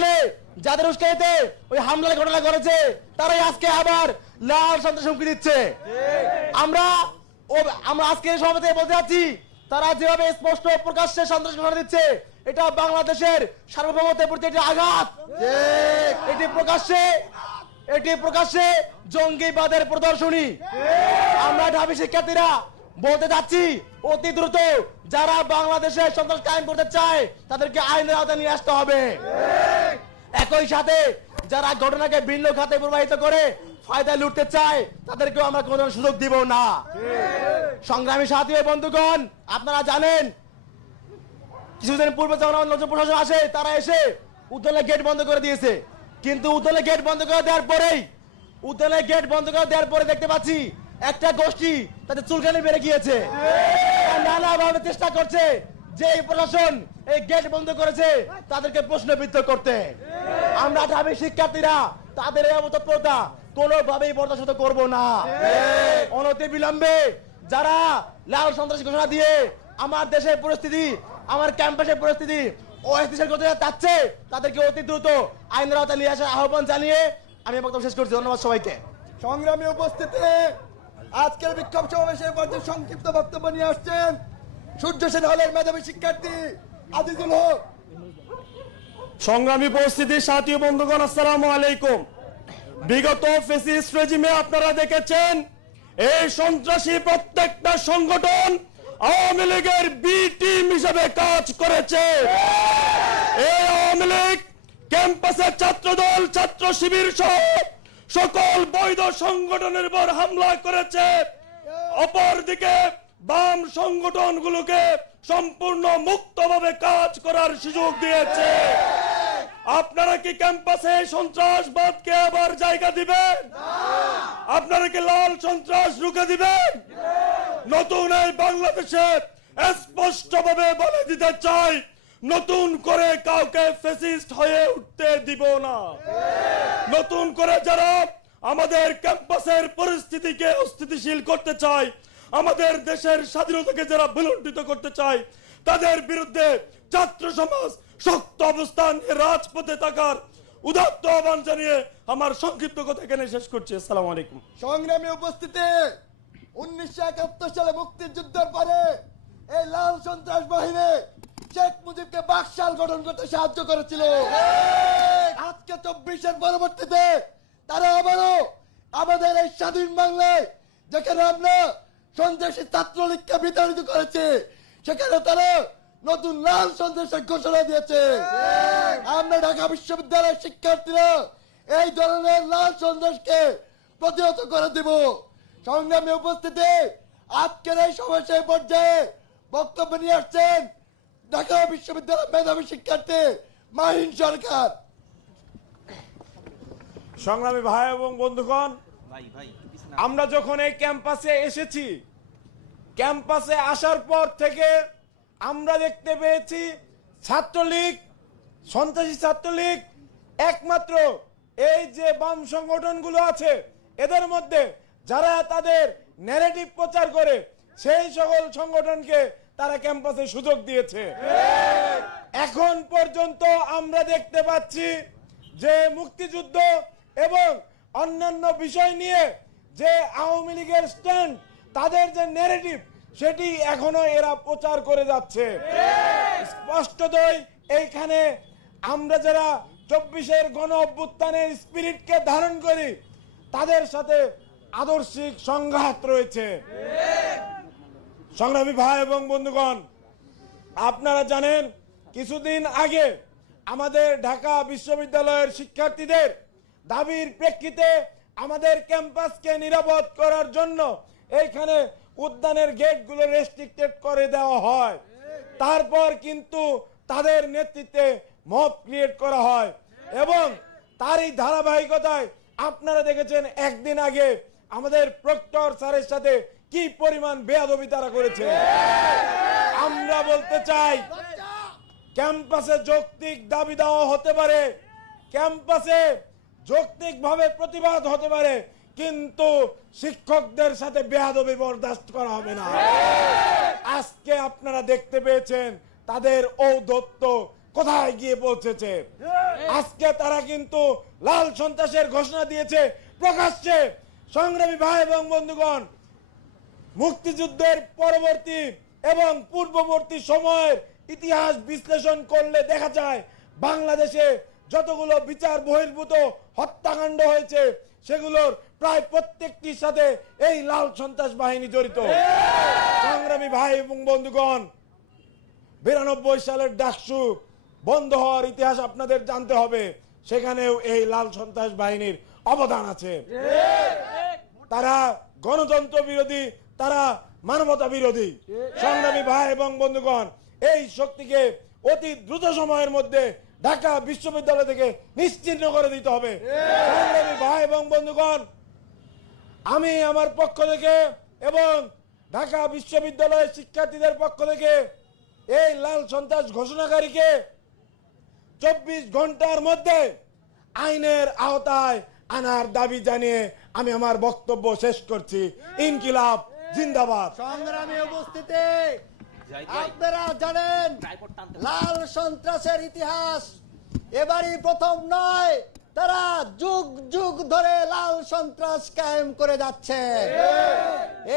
অভ্যুত্থানে যাদের উস্কানিতে ওই হামলার ঘটনা করেছে তারাই আজকে আবার লাল সন্ত্রাস হুমকি দিচ্ছে। আমরা আজকে সভাপতি বলতে যাচ্ছি, তারা যেভাবে স্পষ্ট প্রকাশ্যে সন্ত্রাস ঘটনা দিচ্ছে, এটা বাংলাদেশের সার্বভৌমত্বের প্রতি একটি আঘাত। এটি প্রকাশ্যে জঙ্গিবাদের প্রদর্শনী। আমরা ঢাবি শিক্ষার্থীরা বলতে যাচ্ছি, অতি দ্রুত যারা বাংলাদেশে সন্ত্রাস কায়েম করতে চায় তাদেরকে আইনের আওতায় নিয়ে আসতে হবে। একই সাথে যারা ঘটনাকে ভিন্ন খাতে প্রবাহিত করে ফায়দা লুটতে চায় তাদেরকেও আমরা কোনো সুযোগ দিব না। সংগ্রামী সাথী ও বন্ধুগণ, আপনারা জানেন কিছুদিন পূর্বে যখন নতুন প্রশাসন আসে তারা এসে উদ্যানের গেট বন্ধ করে দিয়েছে। কিন্তু উদ্যানের গেট বন্ধ করে দেওয়ার পরে দেখতে পাচ্ছি একটা গোষ্ঠী তাদের চুলকানি বেড়ে গিয়েছে। নানাভাবে চেষ্টা করছে যে এই প্রশাসন এই গেট বন্ধ করেছে তাদেরকে প্রশ্নবিদ্ধ করতে। আমরা ঢাবি শিক্ষার্থীরা তাদের এই অবতৎপরতা কোনোভাবেই বরদাস্ত করব না। অনতি বিলম্বে যারা লাল সন্ত্রাসী ঘোষণা দিয়ে আমার দেশের পরিস্থিতি, আমার ক্যাম্পাসের পরিস্থিতি অস্থিতিশীল করতে চাচ্ছে তাদেরকে অতি দ্রুত আইনের আওতায় নিয়ে আসার আহ্বান জানিয়ে আমি বক্তব্য শেষ করছি। ধন্যবাদ সবাইকে। সংগ্রামী উপস্থিতি, আজকের বিক্ষোভ সমাবেশের পর্যায়ে সংক্ষিপ্ত বক্তব্য নিয়ে আসছেন সূর্য সেন হলের মেধাবী শিক্ষার্থী আজিজুল হক। সংগ্রামী উপস্থিতি, সাথী বন্ধুগণ, আসসালামু আলাইকুম। বিগত ফ্যাসিস্ট রেজিমে আপনারা দেখেছেন এই সন্ত্রাসী প্রত্যেকটা সংগঠন আওয়ামী লীগের বি টিম হিসেবে কাজ করেছে। এই আওয়ামী লীগ ক্যাম্পাসের ছাত্রদল, ছাত্র শিবির সহ সকল বৈধ সংগঠনের উপর হামলা করেছে। অপরদিকে বাম সংগঠনগুলোকে সম্পূর্ণ মুক্তভাবে কাজ করার সুযোগ দিয়েছে। আপনারা কি ক্যাম্পাসে সন্ত্রাসবাদকে আবার জায়গা দিবেন? আপনারা কি লাল সন্ত্রাস রুখে দিবেন? নতুন এই বাংলাদেশে স্পষ্টভাবে বলে দিতে চাই, নতুন করে কাউকে ফ্যাসিস্ট হয়ে উঠতে দিব না। নতুন করে যারা আমাদের ক্যাম্পাসের পরিস্থিতিকে অস্থিতিশীল করতে চায়, আমাদের দেশের স্বাধীনতাকে যারা বিলুণ্ঠিত করতে চায়, তাদের বিরুদ্ধে ছাত্র সমাজ শক্ত অবস্থান রাজপথে থাকার উদাত্ত আহ্বান জানিয়ে আমার সংক্ষিপ্ত কথা এখানে শেষ করছি। আসসালামু আলাইকুম। সংগ্রামী উপস্থিতি, 1971 সালে মুক্তিযুদ্ধের পরে এই লাল সন্ত্রাস বাহিনী শেখ মুজিবকে বাকশাল গঠন করতে সাহায্য করেছিল। আজকে 24-এর পরবর্তীতে তারা আবারও আমাদের এই স্বাধীন বাংলায়, যেখানে আমরা সন্ত্রাসী ছাত্রলীগকে বিতাড়িত করেছে, সেখানে তারা নতুন লাল সন্ত্রাসের ঘোষণা দিয়েছে। আমরা ঢাকা বিশ্ববিদ্যালয়ের শিক্ষার্থীরা এই ধরনের লাল সন্ত্রাসকে প্রতিহত করে দিব। সংগ্রামী উপস্থিতি, আজকের এই সমাবেশের পর্যায়ে বক্তব্য নিয়ে আসছেন ঢাকা বিশ্ববিদ্যালয়ের মেধাবী শিক্ষার্থী মাহিন সরকার। সংগ্রামী ভাই এবং বন্ধুগণ, আমরা যখন এই ক্যাম্পাসে এসেছি, ক্যাম্পাসে আসার পর থেকে আমরা দেখতে পেয়েছি ছাত্রলীগ, সন্ত্রাসী ছাত্রলীগ একমাত্র এই যে বাম সংগঠনগুলো আছে এদের মধ্যে যারা তাদের ন্যারেটিভ প্রচার করে সেই সকল সংগঠনকে তারা ক্যাম্পাসে সুযোগ দিয়েছে। এখন পর্যন্ত আমরা দেখতে পাচ্ছি যে মুক্তিযুদ্ধ এবং অন্যান্য বিষয় নিয়ে যে আওয়ামী লীগের স্ট্যান্ড, তাদের যে ন্যারেটিভ, সেটি এখনো এরা প্রচার করে যাচ্ছে। স্পষ্টতই এইখানে আমরা যারা 24-এর গণ অভ্যুত্থানের স্পিরিটকে ধারণ করি তাদের সাথে আদর্শিক সংঘাত রয়েছে। সংগ্রামী ভাই এবং বন্ধুগণ, আপনারা জানেন কিছুদিন আগে আমাদের ঢাকা বিশ্ববিদ্যালয়ের শিক্ষার্থীদের দাবির প্রেক্ষিতে আমাদের ক্যাম্পাসকে নিরাপদ করার জন্য এইখানে উদ্যানের গেটগুলো রেস্ট্রিক্টেড করে দেওয়া হয়। তারপর কিন্তু তাদের নেতৃত্বে মব ক্রিয়েট করা হয় এবং তারই ধারাবাহিকতায় আপনারা দেখেছেন একদিন আগে আমাদের প্রক্টর স্যারের সাথে কি পরিমাণ বেয়াদবি তারা করেছে। আমরা বলতে চাই, ক্যাম্পাসে যৌক্তিক দাবি দেওয়া হতে পারে, ক্যাম্পাসে যৌক্তিকভাবে প্রতিবাদ হতে পারে, কিন্তু শিক্ষকদের সাথে বেয়াদবি বরদাস্ত করা হবে না। আজকে আপনারা দেখতে পেয়েছেন তাদের ঔদ্ধত্য, কোথায় গিয়ে পৌঁছেছে। আজকে তারা কিন্তু লাল সন্ত্রাসের ঘোষণা দিয়েছে প্রকাশ্যে। সংগ্রামী ভাই এবং বন্ধুগণ, মুক্তিযুদ্ধের পরবর্তী এবং পূর্ববর্তী সময়ের ইতিহাস বিশ্লেষণ করলে দেখা যায় বাংলাদেশে যতগুলো বিচার বহির্ভূত হত্যাকাণ্ড হয়েছে সেগুলোর প্রায় প্রত্যেকটির সাথে এই লাল সন্ত্রাস বাহিনী জড়িত। সংগ্রামী ভাই এবং বন্ধুগণ, 92 সালের ডাকসু বন্ধ হওয়ার ইতিহাস আপনাদের জানতে হবে, সেখানেও এই লাল সন্ত্রাস বাহিনীর অবদান আছে। তারা গণতন্ত্র বিরোধী, তারা মানবতা বিরোধী। সংগ্রামী ভাই এবং বন্ধুগণ, এই শক্তিকে অতি দ্রুত সময়ের মধ্যে ঢাকা বিশ্ববিদ্যালয় থেকে নিশ্চিহ্ন করে দিতে হবে। সংগ্রামী ভাই এবং বন্ধুগণ, আমি আমার পক্ষ থেকে এবং ঢাকা বিশ্ববিদ্যালয়ের শিক্ষার্থীদের পক্ষ থেকে এই লাল সন্ত্রাস ঘোষণাকারীকে 24 ঘন্টার মধ্যে আইনের আওতায় আনার দাবি জানিয়ে আমি আমার বক্তব্য শেষ করছি। ইনকিলাব জিন্দাবাদ। সংগ্রামী উপস্থিতি, আপনারা জানেন লাল সন্ত্রাসের ইতিহাস এবারই প্রথম নয়, তারা যুগ যুগ ধরে লাল সন্ত্রাস কায়েম করে যাচ্ছে।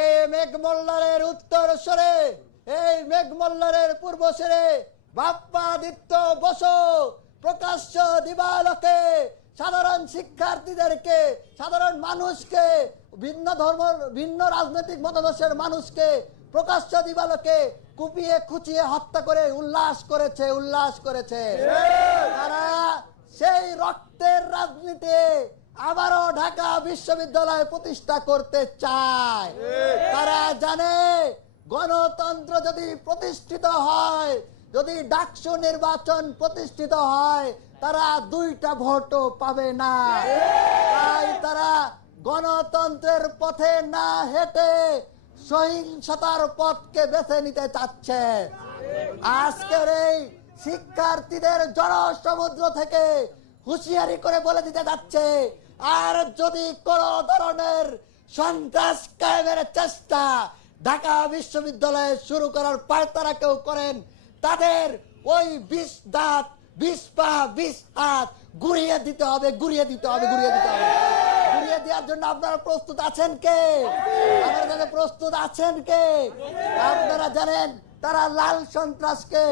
এই মেঘমল্লারের উত্তর সরে, এই মেঘমল্লারের পূর্ব সরে বাপ্পাদিত্য বসু প্রকাশ্য দিবালোকে সাধারণ শিক্ষার্থীদেরকে, সাধারণ মানুষকে, ভিন্ন ধর্ম, ভিন্ন রাজনৈতিক মতাদর্শের মানুষকে প্রকাশ্য দিবালোকে কুপিয়ে খুঁচিয়ে হত্যা করে উল্লাস করেছে। তারা সেই রক্তের রাজনীতি আবারও ঢাকা বিশ্ববিদ্যালয় প্রতিষ্ঠা করতে চায়। তারা জানে গণতন্ত্র যদি প্রতিষ্ঠিত হয়, যদি ডাকসু নির্বাচন প্রতিষ্ঠিত হয়, তারা 2টা ভোটও পাবে না। তাই তারা গণতন্ত্রের পথে না হেঁটে সহিংসতার পথকে বেছে নিতে চাচ্ছে। আজকের এই শিক্ষার্থীদের জনসমুদ্র থেকে হুঁশিয়ারি করে বলে দিতে যাচ্ছে, আর যদি কোন ধরনের সন্ত্রাস কায়েমের চেষ্টা ঢাকা বিশ্ববিদ্যালয়ে শুরু করার পায়তারা কেউ করেন, তাদের ওই 20 দাঁত 20 পা 20 হাত ঘুরিয়ে দিতে হবে। ঘুরিয়ে দেওয়ার জন্য আপনারা প্রস্তুত আছেন কে? আপনারা প্রস্তুত আছেন কে? আপনারা জানেন তারা লাল সন্ত্রাসকে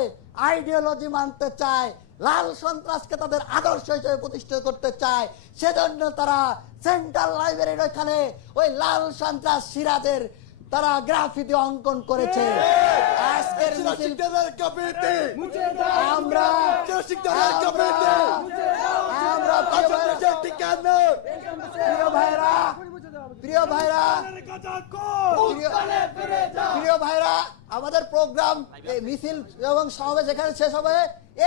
আইডিওলজি মানতে চায়, লাল সন্ত্রাসকে তাদের আদর্শ হিসেবে প্রতিষ্ঠিত করতে চায়। সেজন্য তারা সেন্ট্রাল লাইব্রেরির ওইখানে ওই লাল সন্ত্রাস সিরাজের তারা গ্রাফিতি অঙ্কন করেছে। আজকের মিছিল আমরা প্রিয় ভাইরা, আমাদের প্রোগ্রাম মিছিল এবং সমাবেশ এখানে শেষ হবে।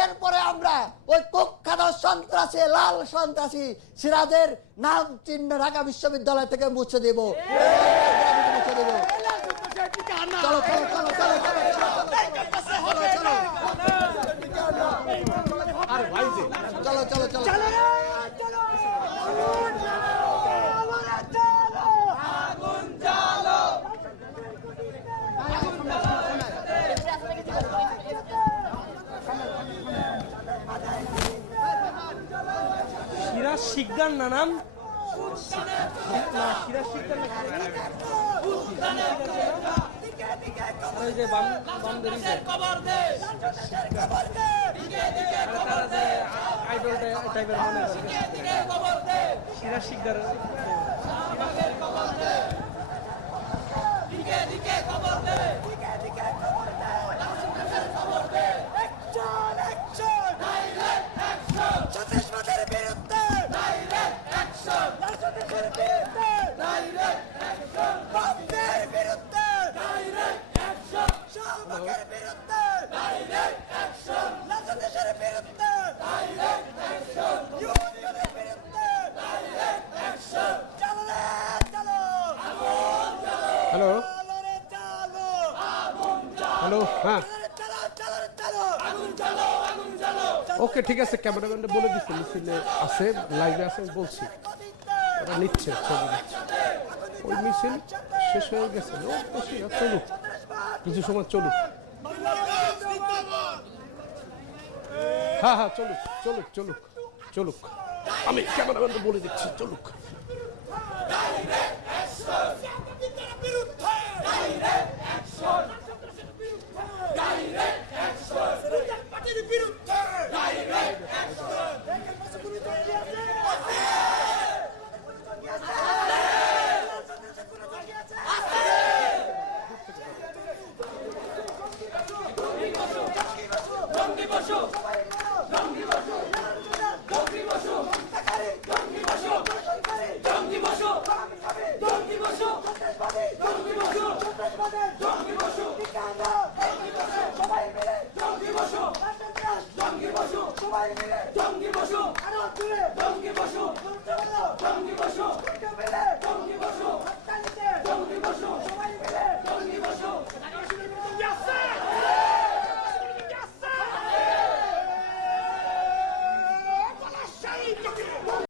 এরপরে আমরা ওই কুখ্যাত সন্ত্রাসী লাল সন্ত্রাসী সিরাজের নাম চিহ্ন ঢাকা বিশ্ববিদ্যালয় থেকে মুছে দেব। চলো চলো চলো চলো চলো চলো চলো সিরাজ শিকদার না নাম সিরাজ শিকদার ওই যে আইডল টাইপের মনে সিরাজ শিকদার হ্যালো হ্যালো হ্যাঁ ওকে ঠিক আছে, ক্যামেরাম্যানটা বলে দিচ্ছে মিছিলে আছে, লাইভে আছে, বলছি ওরা নিচ্ছে ছবি নিচ্ছে। ওই মিছিল শেষ হয়ে গেছে, চলুক কিছু সময় চলুক। হ্যাঁ হ্যাঁ চলুক চলুক চলুক চলুক, আমি ক্যামেরাম্যানকে বলে দিচ্ছি চলুক। Shahid!